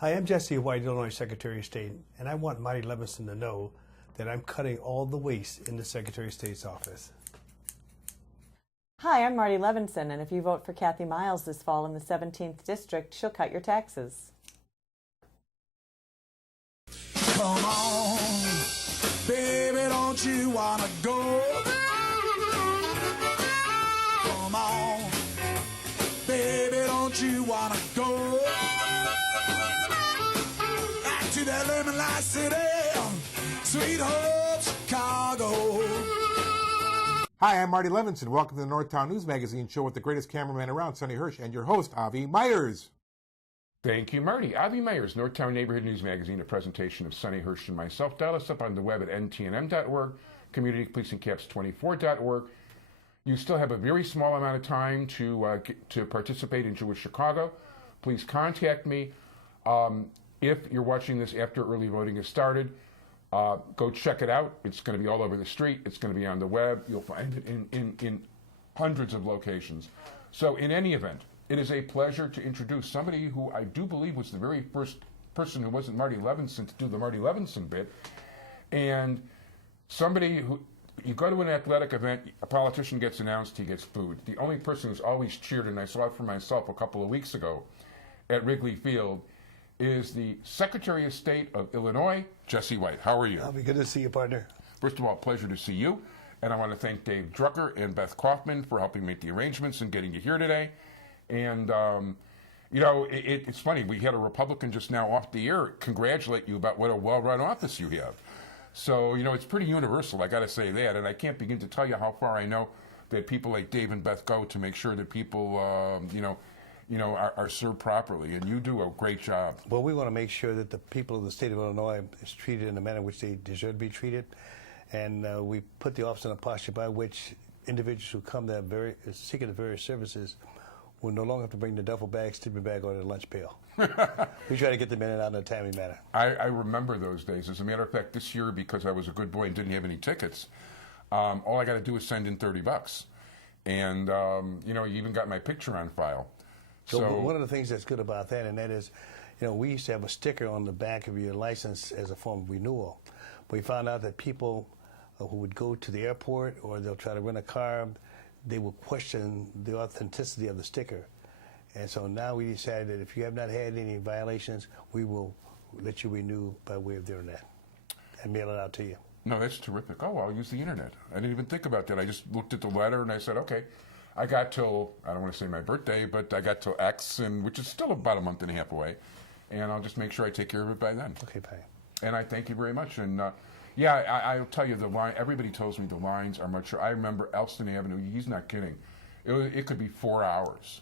Hi, I'm Jesse White, Illinois Secretary of State, and I want Marty Levinson to know that I'm cutting all the waste in the Secretary of State's office. Hi, I'm Marty Levinson, and if you vote for Kathy Miles this fall in the 17th District, she'll cut your taxes. Come on, baby, don't you wanna go? Come on, baby, don't you wanna go? Back to that lemon light city, sweet home Chicago. Hi, I'm Marty Levinson. Welcome to the Northtown News Magazine show with the greatest cameraman around, Sonny Hirsch, and your host, Avi Myers. Thank you, Marty. Avi Myers, Northtown Neighborhood News Magazine, a presentation of Sonny Hirsch and myself. Dial us up on the web at ntnm.org, communitypolicingcaps24.org. You still have a very small amount of time to participate in Jewish Chicago. Please contact me. If you're watching this after early voting has started, go check it out. It's going to be all over the street. It's going to be on the web. You'll find it in hundreds of locations. So in any event, it is a pleasure to introduce somebody who I do believe was the very first person who wasn't Marty Levinson to do the Marty Levinson bit, and somebody who, you go to an athletic event, a politician gets announced, he gets booed. The only person who's always cheered, and I saw it for myself a couple of weeks ago at Wrigley Field, is the Secretary of State of Illinois, Jesse White. How are you? I'll be good to see you, partner. First of all, pleasure to see you. And I want to thank Dave Drucker and Beth Kaufman for helping make the arrangements and getting you here today. And, you know, it's funny. We had a Republican just now off the air congratulate you about what a well-run office you have. So, you know, it's pretty universal. I got to say that. And I can't begin to tell you how far I know that people like Dave and Beth go to make sure that people, are served properly, and you do a great job. Well, we want to make sure that the people of the state of Illinois is treated in the manner in which they deserve to be treated, and we put the office in a posture by which individuals who come there seeking the various services will no longer have to bring the duffel bag, sleeping bag, or their lunch pail. We try to get them in and out in a timely manner. I remember those days. As a matter of fact, this year, because I was a good boy and didn't have any tickets, all I got to do is send in $30, and you even got my picture on file. So one of the things that's good about that, and that is, we used to have a sticker on the back of your license as a form of renewal. But we found out that people who would go to the airport or they'll try to rent a car, they will question the authenticity of the sticker. And so now we decided that if you have not had any violations, we will let you renew by way of the internet and mail it out to you. No, that's terrific. Oh, I'll use the internet. I didn't even think about that. I just looked at the letter and I said, okay. I got till, I don't want to say my birthday, but I got till X, which is still about a month and a half away. And I'll just make sure I take care of it by then. Okay, bye. And I thank you very much. And I'll tell you, the line, everybody tells me the lines are much. I remember Elston Avenue, he's not kidding. It could be 4 hours,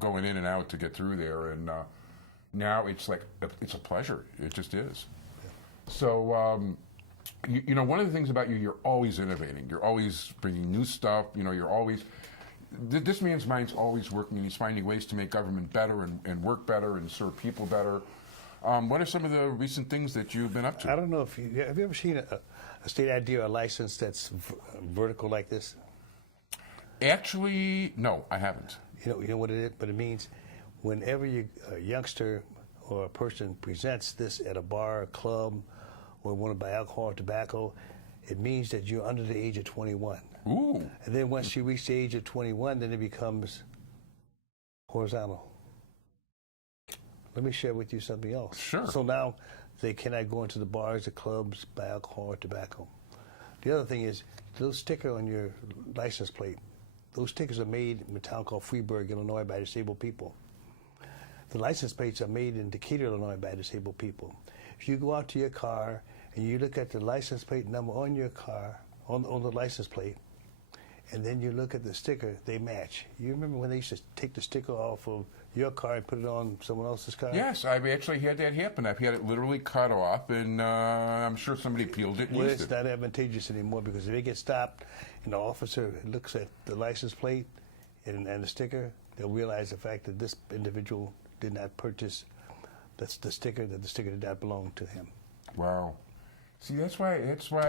going in and out to get through there. And now it's like, it's a pleasure. It just is. Yeah. So, one of the things about you, you're always innovating. You're always bringing new stuff. You're always... This man's mind's always working, and he's finding ways to make government better and work better and serve people better. What are some of the recent things that you've been up to? I don't know if have you ever seen a state ID or a license that's vertical like this? Actually, no, I haven't. You know what it is? But it means whenever a youngster or a person presents this at a bar, a club, or want to buy alcohol or tobacco, it means that you're under the age of 21. Ooh. And then once you reach the age of 21, then it becomes horizontal. Let me share with you something else. Sure. So now they cannot go into the bars, the clubs, buy alcohol or tobacco. The other thing is, those stickers on your license plate, those stickers are made in a town called Freeburg, Illinois, by disabled people. The license plates are made in Decatur, Illinois, by disabled people. If you go out to your car and you look at the license plate number on your car, on the license plate, and then you look at the sticker, they match. You remember when they used to take the sticker off of your car and put it on someone else's car? Yes, I've actually had that happen. I've had it literally cut off, and I'm sure somebody peeled it and used it. It's not advantageous anymore, because if they get stopped and the officer looks at the license plate and the sticker, they'll realize the fact that this individual did not purchase the sticker, that the sticker did not belong to him. Wow. See, that's why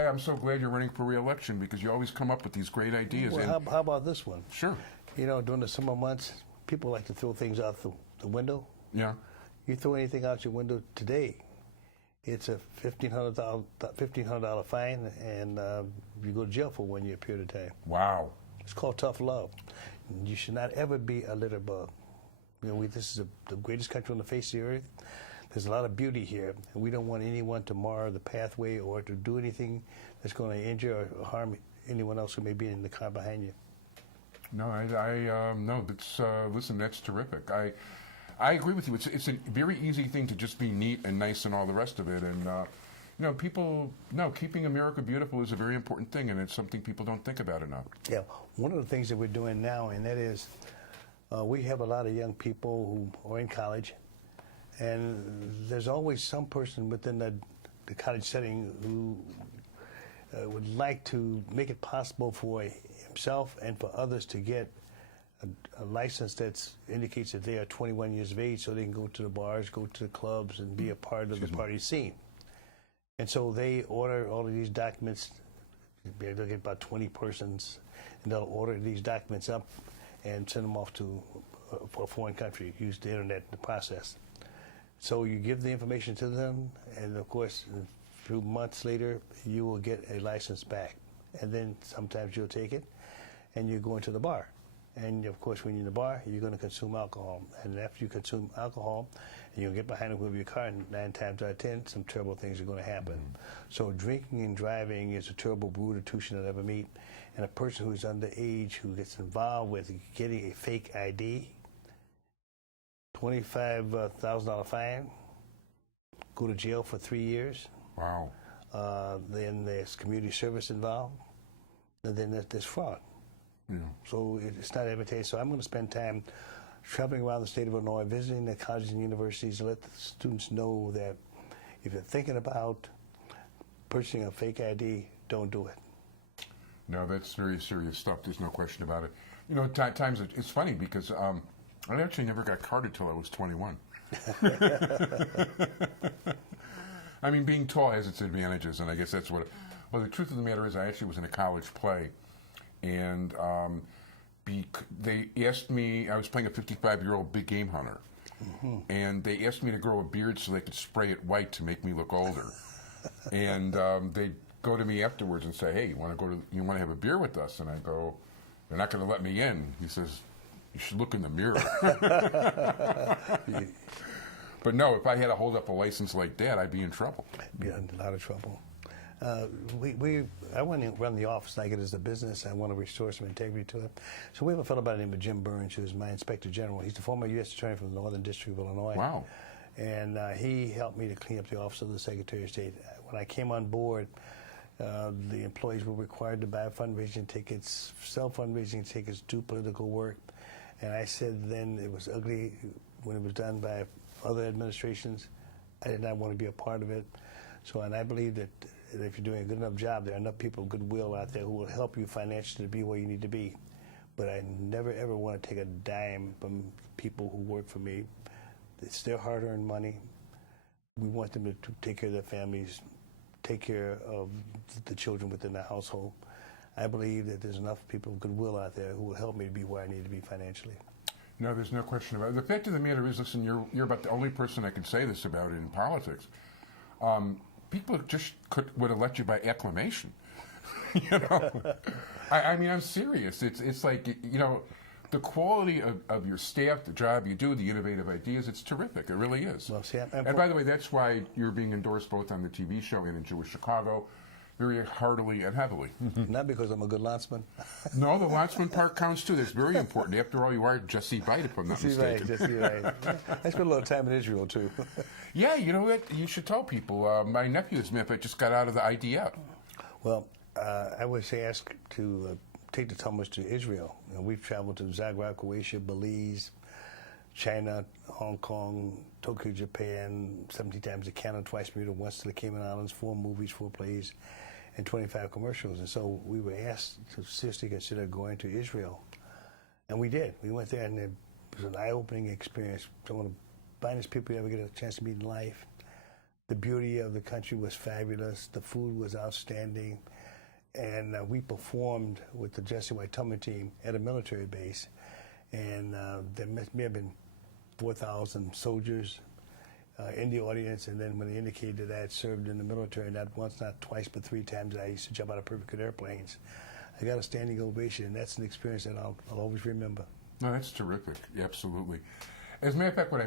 I'm so glad you're running for re-election, because you always come up with these great ideas. Well, how about this one? Sure. During the summer months, people like to throw things out the window. Yeah. You throw anything out your window today, it's a $1,500 fine, and you go to jail for 1 year period of time. Wow. It's called tough love. You should not ever be a litter bug. This is the greatest country on the face of the earth. There's a lot of beauty here, and we don't want anyone to mar the pathway or to do anything that's going to injure or harm anyone else who may be in the car behind you. No, no. Listen, that's terrific. I agree with you. It's a very easy thing to just be neat and nice and all the rest of it. And keeping America beautiful is a very important thing, and it's something people don't think about enough. Yeah, one of the things that we're doing now, and that is, we have a lot of young people who are in college, and there's always some person within the college setting who would like to make it possible for himself and for others to get a license that indicates that they are 21 years of age, so they can go to the bars, go to the clubs, and be a part of the party scene. And so they order all of these documents. They'll get about 20 persons, and they'll order these documents up and send them off to a foreign country, use the internet in the process. So you give the information to them, and of course, a few months later, you will get a license back. And then sometimes you'll take it, and you're going to the bar. And of course, when you're in the bar, you're going to consume alcohol. And after you consume alcohol, and you'll get behind the wheel of your car, and 9 times out of 10, some terrible things are going to happen. So drinking and driving is a terrible brute of tuition I'll ever meet. And a person who's underage who gets involved with getting a fake ID, $25,000 fine, go to jail for 3 years. Wow. Then there's community service involved, and then there's fraud. Yeah. So it's not advantageous. So I'm going to spend time traveling around the state of Illinois, visiting the colleges and universities, to let the students know that if you're thinking about purchasing a fake ID, don't do it. No, that's very serious stuff. There's no question about it. Times it's funny because I actually never got carded till I was 21. I mean, being tall has its advantages, and I guess that's what. Well, the truth of the matter is, I actually was in a college play, and they asked me. I was playing a 55-year-old big game hunter, and they asked me to grow a beard so they could spray it white to make me look older. And they go to me afterwards and say, "Hey, you want to have a beer with us?" And I go, "They're not going to let me in." He says, "You should look in the mirror." But no, if I had to hold up a license like that, I'd be in trouble. Be in a lot of trouble. I want to run the office like it is a business. I want to restore some integrity to it. So we have a fellow by the name of Jim Burns, who is my inspector general. He's the former U.S. attorney from the Northern District of Illinois. Wow. And he helped me to clean up the office of the Secretary of State. When I came on board, the employees were required to buy fundraising tickets, sell fundraising tickets, do political work. And I said then it was ugly when it was done by other administrations. I did not want to be a part of it. So, and I believe that if you're doing a good enough job, there are enough people of goodwill out there who will help you financially to be where you need to be. But I never, ever want to take a dime from people who work for me. It's their hard-earned money. We want them to take care of their families, take care of the children within the household. I believe that there's enough people of goodwill out there who will help me to be where I need to be financially. No, there's no question about it. The fact of the matter is, listen, you're about the only person I can say this about in politics. People just would have let you by acclamation. I mean, I'm serious. It's like, the quality of your staff, the job you do, the innovative ideas, it's terrific. It really is. Well, see, and by the way, that's why you're being endorsed both on the TV show and in Jewish Chicago, very heartily and heavily. Not because I'm a good landsman. No, the landsman part counts too. That's very important. After all, you are Jesse Veit, if I'm not mistaken. Jesse Veit. I spent a little time in Israel, too. Yeah, you know what? You should tell people. My nephew, as a matter of fact, just got out of the IDF. Well, I was asked to take the Talmud to Israel. We've traveled to Zagreb, Croatia, Belize, China, Hong Kong, Tokyo, Japan, 17 times to Canada, twice Bermuda, once to the Cayman Islands, 4 movies, 4 plays, and 25 commercials. And so we were asked to seriously consider going to Israel. And we did. We went there, and it was an eye-opening experience. Some of the finest people you ever get a chance to meet in life. The beauty of the country was fabulous. The food was outstanding. And we performed with the Jesse White Talmud team at a military base. And there may have been 4,000 soldiers in the audience, and then when they indicated that I had served in the military, not once, not twice, but 3 times, I used to jump out of perfect good airplanes. I got a standing ovation, and that's an experience that I'll always remember. No, that's terrific. Yeah, absolutely. As a matter of fact, when you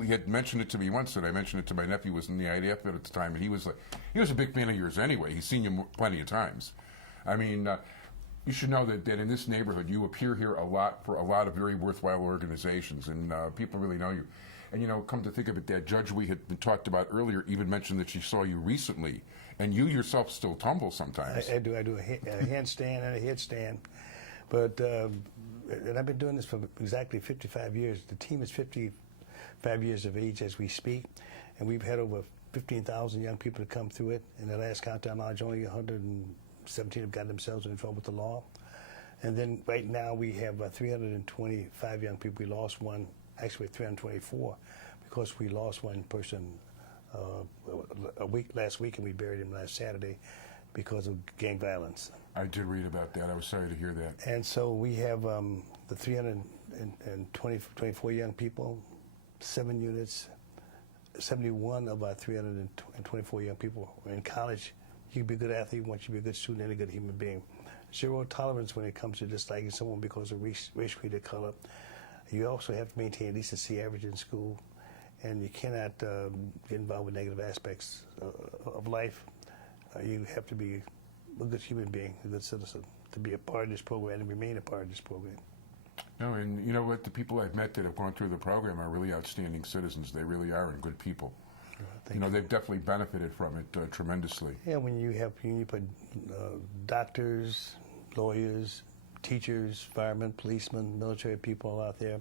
had mentioned it to me once, and I mentioned it to my nephew, who was in the IDF at the time, and he was a big fan of yours anyway. He's seen you plenty of times. I mean, you should know that in this neighborhood, you appear here a lot for a lot of very worthwhile organizations, and people really know you. And come to think of it, that judge we had talked about earlier even mentioned that she saw you recently, and you yourself still tumble sometimes. I do a handstand and a headstand, but and I've been doing this for exactly 55 years. The team is 55 years of age as we speak, and we've had over 15,000 young people to come through it. In the last countdown knowledge, only 117 have gotten themselves in trouble with the law. And then right now we have 325 young people. We lost one, actually 324, because we lost one person last week, and we buried him last Saturday because of gang violence. I did read about that. I was sorry to hear that. And so we have the 324 young people, 7 units, 71 of our 324 young people are in college. You can be a good athlete once you be a good student and a good human being. 0 tolerance when it comes to disliking someone because of race, creed, or color. You also have to maintain at least a C average in school, and you cannot get involved with negative aspects of life. You have to be a good human being, a good citizen, to be a part of this program and remain a part of this program. No, and you know what? The people I've met that have gone through the program are really outstanding citizens. They really are, and good people. They've definitely benefited from it tremendously. Yeah, when you put doctors, lawyers, teachers, firemen, policemen, military people out there,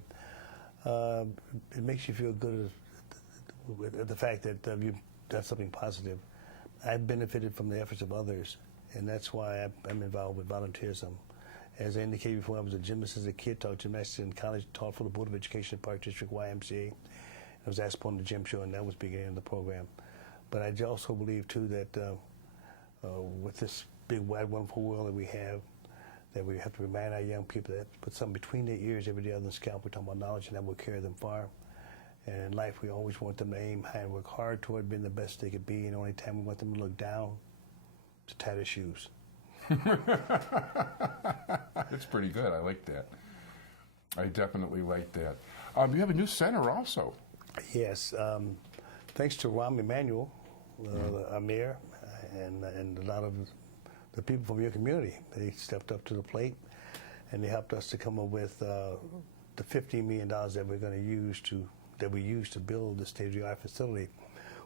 it makes you feel good at the fact that you've done something positive. I've benefited from the efforts of others, and that's why I'm involved with volunteerism. As I indicated before, I was a gymnast as a kid, taught gymnastics in college, taught for the Board of Education at Park District YMCA. I was asked upon the gym show, and that was beginning of the program. But I also believe, too, that with this big, wide, wonderful world that we have to remind our young people that put something between their ears every day on the scalp. We're talking about knowledge, and that will carry them far. And in life, we always want them to aim high and work hard toward being the best they could be. And the only time we want them to look down to tie their shoes. That's pretty good. I like that. I definitely like that. You have a new center also. Yes. Thanks to Rahm Emanuel, our mayor, and a lot of the people from your community. They stepped up to the plate, and they helped us to come up with the $15 million that we're going to use to build the state-of-the-art facility,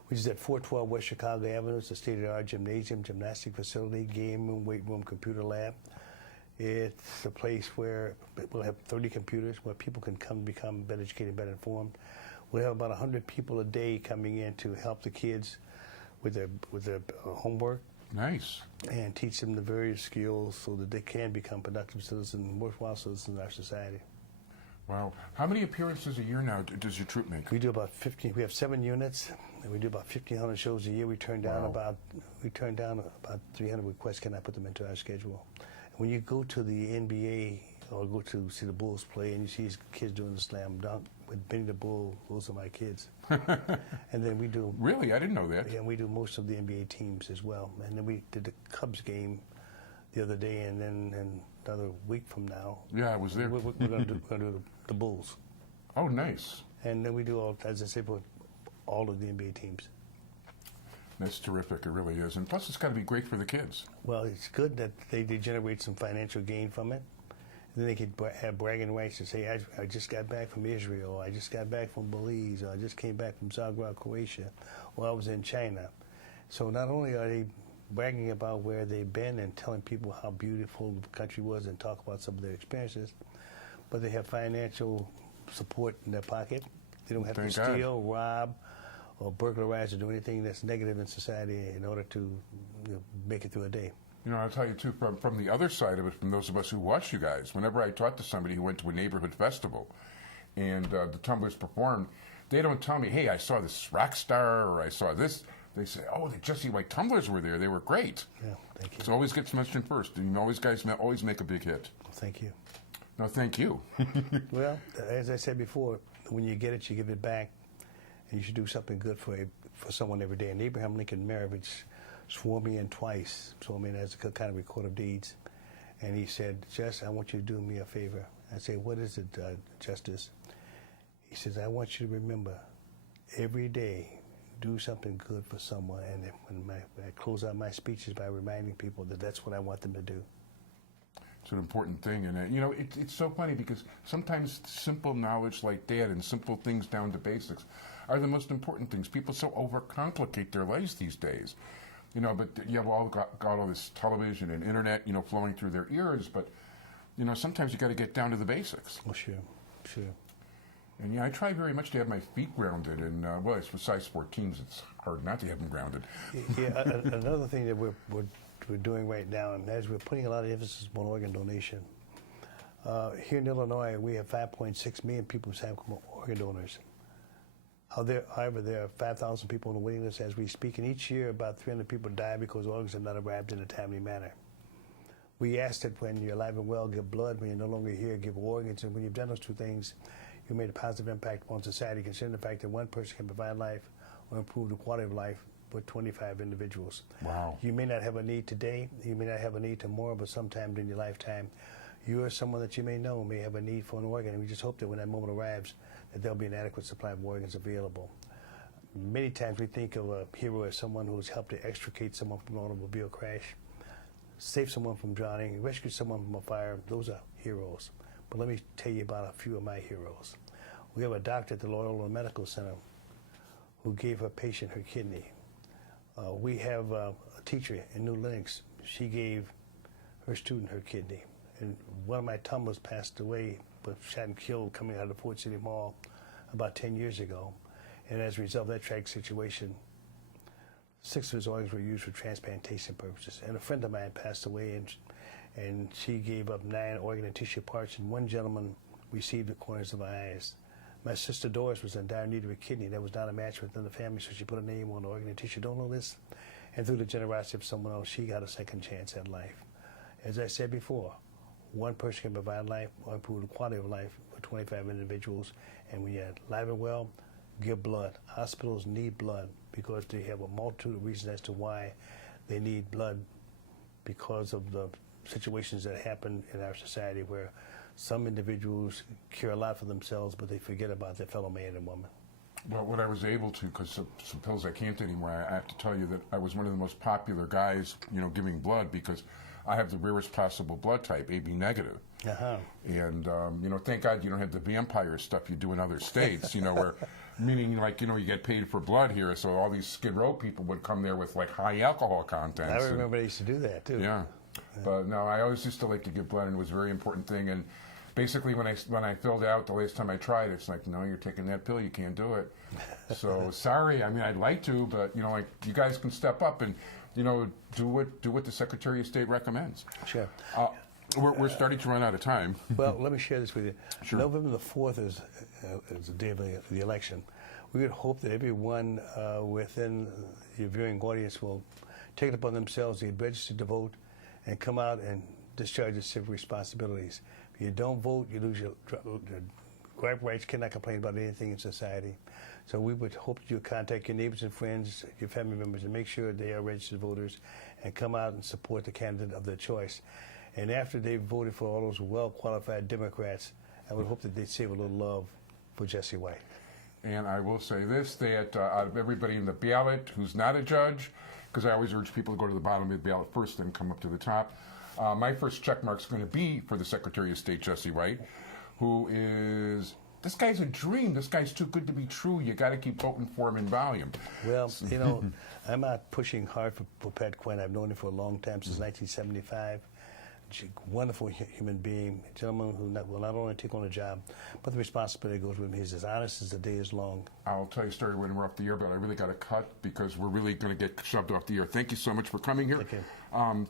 which is at 412 West Chicago Avenue. It's a state-of-the-art gymnasium, gymnastic facility, game room, weight room, computer lab. It's a place where we'll have 30 computers where people can come become better educated, better informed. We'll have about 100 people a day coming in to help the kids with their homework. Nice. And teach them the various skills so that they can become productive citizens, worthwhile citizens in our society. Wow. How many appearances a year now does your troupe make? We do about 15. We have 7 units, and we do about 1,500 shows a year. We turn down about 300 requests. Can I put them into our schedule? And when you go to the NBA or go to see the Bulls play, and you see these kids doing the slam dunk with Benny the Bull, those are my kids. And then we do. Really, I didn't know that. Yeah, and we do most of the NBA teams as well. And then we did the Cubs game the other day, and then another week from now. Yeah, I was there. We're going to do the Bulls. Oh, nice. And then we do all, as I said, all of the NBA teams. That's terrific. It really is. And plus, it's got to be great for the kids. Well, it's good that they generate some financial gain from it. And then they could have bragging rights to say, I just got back from Israel, or I just got back from Belize, or I just came back from Zagreb, Croatia, or I was in China. So not only are they bragging about where they've been and telling people how beautiful the country was and talk about some of their experiences, but they have financial support in their pocket. They don't have to steal, rob, or burglarize or do anything that's negative in society in order to make it through a day. You know, I'll tell you, too, from the other side of it, from those of us who watch you guys, whenever I talk to somebody who went to a neighborhood festival and the Tumblers performed, they don't tell me, hey, I saw this rock star or I saw this. They say, oh, the Jesse White Tumblers were there. They were great. Yeah, thank you. So always gets mentioned first. And guys always make a big hit. Well, thank you. No, thank you. Well, as I said before, when you get it, you give it back. and you should do something good for someone every day. And Abraham Lincoln Maravich swore me in twice, swore me in as a kind of record of deeds. And he said, Jess, I want you to do me a favor. I said, what is it, Justice? He says, I want you to remember every day, do something good for someone. And when I close out my speeches by reminding people that that's what I want them to do. It's an important thing, and you know, it's so funny because sometimes simple knowledge like that and simple things down to basics are the most important things. People so overcomplicate their lives these days, you know. But you have all got all this television and internet, you know, flowing through their ears. But you know, sometimes you got to get down to the basics. Oh, sure. And yeah, I try very much to have my feet grounded, and well, it's for size 14s. It's hard not to have them grounded. Yeah, another thing that we're doing right now, and as we're putting a lot of emphasis on organ donation. Here in Illinois, we have 5.6 million people who have organ donors. However, there are 5,000 people on the waiting list as we speak, and each year about 300 people die because organs have not arrived in a timely manner. We ask that when you're alive and well, give blood. When you're no longer here, give organs. And when you've done those two things, you made a positive impact on society, considering the fact that one person can provide life or improve the quality of life for 25 individuals. Wow. You may not have a need today, you may not have a need tomorrow, but sometime during your lifetime, you or someone that you may know may have a need for an organ, and we just hope that when that moment arrives, that there'll be an adequate supply of organs available. Many times we think of a hero as someone who's helped to extricate someone from an automobile crash, save someone from drowning, rescue someone from a fire. Those are heroes. But let me tell you about a few of my heroes. We have a doctor at the Loyola Medical Center who gave her patient her kidney. We have a teacher in New Lenox. She gave her student her kidney. And one of my tumblers passed away, but shot and killed coming out of the Fort City Mall about 10 years ago. And as a result of that tragic situation, 6 of his organs were used for transplantation purposes. And a friend of mine passed away, and she gave up 9 organ and tissue parts, and one gentleman received the corners of her eyes. My sister Doris was in dire need of a kidney. There was not a match within the family, so she put a name on the organ and tissue donor list. And through the generosity of someone else, she got a second chance at life. As I said before, one person can provide life or improve the quality of life for 25 individuals. And when you're alive and well, give blood. Hospitals need blood because they have a multitude of reasons as to why they need blood, because of the situations that happen in our society where some individuals care a lot for themselves, but they forget about their fellow man and woman. Well, what I was able to, because some pills I can't anymore, I have to tell you that I was one of the most popular guys, you know, giving blood because I have the rarest possible blood type, AB negative. Uh-huh. And, you know, thank God you don't have the vampire stuff you do in other states, you know, where, meaning like, you know, you get paid for blood here, so all these Skid Row people would come there with like high alcohol content. I remember they used to do that too. Yeah. But no, I always used to like to give blood, and it was a very important thing. And basically, when I filled out the last time I tried, it's like, no, you're taking that pill, you can't do it. So sorry. I mean, I'd like to, but you know, like you guys can step up and, you know, do what the Secretary of State recommends. Sure. We're starting to run out of time. Well, let me share this with you. Sure. November the 4th is the day of the election. We would hope that everyone within your viewing audience will take it upon themselves to get registered to vote and come out and discharge their civic responsibilities. If you don't vote, you lose your right rights, cannot complain about anything in society. So we would hope that you contact your neighbors and friends, your family members, and make sure they are registered voters and come out and support the candidate of their choice. And after they've voted for all those well-qualified Democrats, I would hope that they'd save a little love for Jesse White. And I will say this, that out of everybody in the ballot who's not a judge, because I always urge people to go to the bottom of the ballot first, then come up to the top, my first check mark's going to be for the Secretary of State, Jesse White, who is, this guy's a dream. This guy's too good to be true. You got to keep voting for him in volume. Well, you know, I'm out pushing hard for Pat Quinn. I've known him for a long time, since 1975. Wonderful human being, a gentleman who will not only take on a job, but the responsibility goes with him. He's as honest as the day is long. I'll tell you a story when we're off the air, but I really got to cut because we're really going to get shoved off the air. Thank you so much for coming here.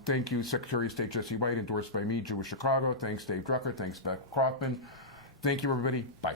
Thank you, Secretary of State Jesse White, endorsed by me, Jewish Chicago. Thanks, Dave Drucker. Thanks, Beth Kaufman. Thank you, everybody. Bye.